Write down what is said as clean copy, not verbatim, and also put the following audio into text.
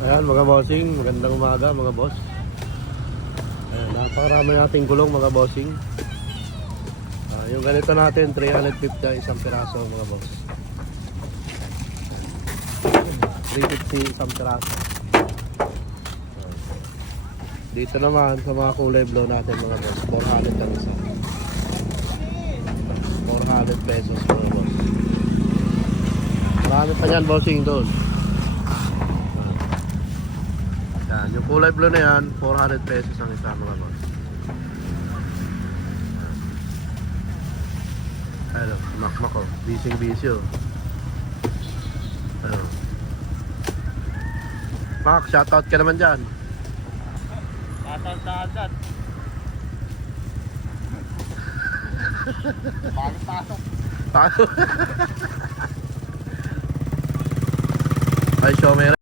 Ayan mga bossing, magandang umaga mga boss. Ayan, napakarami nating gulong mga bossing. Yung ganito natin 350 isang piraso mga boss. 350 isang piraso. Dito naman sa mga kulay blue natin mga boss, 400 ang isa. 400 pesos mga boss. Marami pa yan bossing doon. Yan, yung kulay blue na yan, 400 pesos ang isa mga boss. Hello, makmak ko. Busy oh. Hello. Mak, shoutout ka naman dyan. Shoutout na agad. Pasok. Pasok. Ay, show